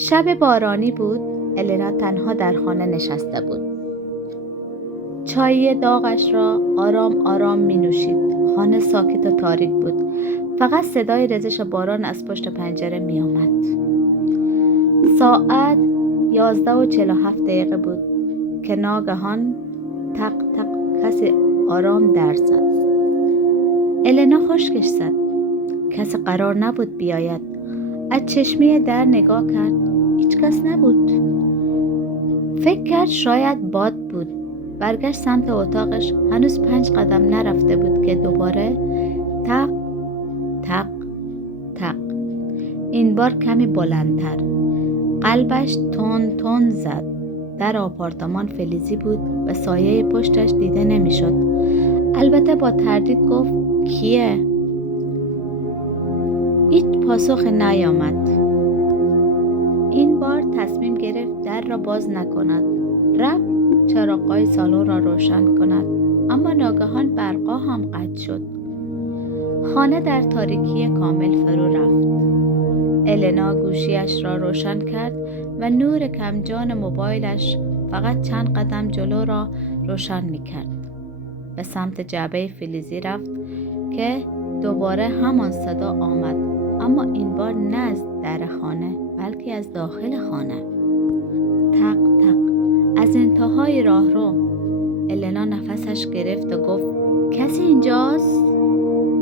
شب بارانی بود. النا تنها در خانه نشسته بود. چای داغش را آرام آرام می نوشید. خانه ساکت و تاریک بود. فقط صدای ریزش باران از پشت پنجره می آمد. ساعت 11:47 بود که ناگهان تق تق کسی آرام در زد. النا خشکش زد. کسی قرار نبود بیاید. از چشمه در نگاه کرد. هیچ کس نبود. فکر کرد شاید باد بود. برگشت سمت اتاقش. هنوز 5 قدم نرفته بود که دوباره تق تق تق. این بار کمی بلندتر. قلبش تون تون زد. در آپارتمان فلزی بود و سایه پشتش دیده نمیشد. البته با تردید گفت کیه؟ هیچ پاسخ نیامد. این بار تصمیم گرفت در را باز نکند. رفت چراغ‌های سالن را روشن کند، اما ناگهان برقا هم قطع شد. خانه در تاریکی کامل فرو رفت. النا گوشیش را روشن کرد و نور کمجان موبایلش فقط چند قدم جلو را روشن می کرد. به سمت جعبه فلزی رفت که دوباره همان صدا آمد، اما این بار نه از در خانه بلکه از داخل خانه. تق تق از انتهای راهرو. النا نفسش گرفت و گفت کسی اینجاست؟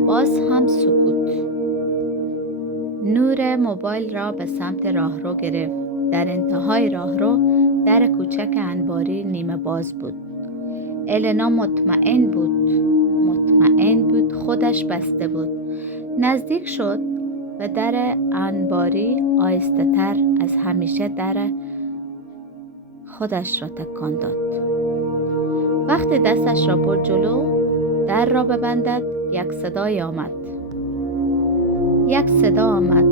باز هم سکوت. نور موبایل را به سمت راهرو گرفت. در انتهای راهرو در کوچک انباری نیمه باز بود. النا مطمئن بود خودش بسته بود. نزدیک شد و در انباری آهسته تر از همیشه در خودش را تکان داد. وقتی دستش را برد جلو در را ببندد، یک صدا آمد.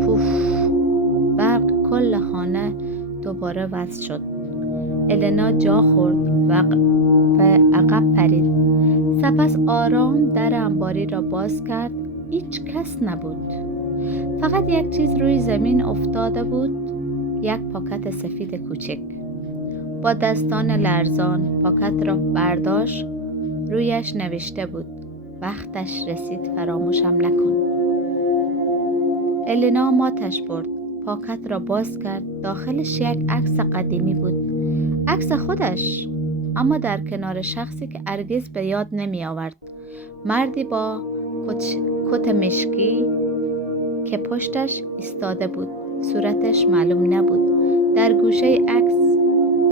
پوف. برق کل خانه دوباره وصل شد. النا جا خورد و عقب پرید. سپس آرام در انباری را باز کرد. هیچ کس نبود. فقط یک چیز روی زمین افتاده بود. یک پاکت سفید کوچک. با دستان لرزان پاکت را برداشت. رویش نوشته بود وقتش رسید، فراموشم نکن. النا ماتش برد. پاکت را باز کرد. داخلش یک عکس قدیمی بود. عکس خودش، اما در کنار شخصی که هرگز به یاد نمی آورد. مردی با کت مشکی که پشتش ایستاده بود. صورتش معلوم نبود. در گوشه عکس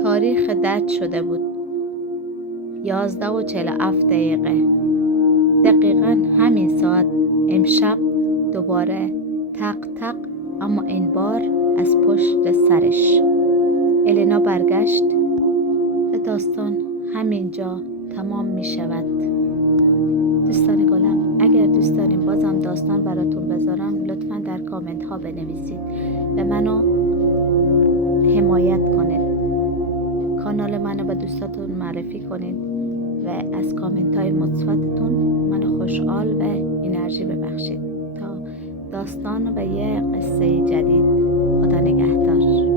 تاریخ درج شده بود. 11:47. دقیقاً همین ساعت امشب دوباره تق تق، اما این بار از پشت سرش. النا برگشت و داستان همینجا تمام می شود. دوستان گلم، اگر دوست داریم بازم داستان براتون بذارم لطفاً در کامنت ها بنویسید و منو حمایت کنید. کانال منو به دوستاتون معرفی کنید و از کامنت های مثبتتون منو خوشحال و انرژی ببخشید تا داستان و یه قصه جدید. خدا نگهدار.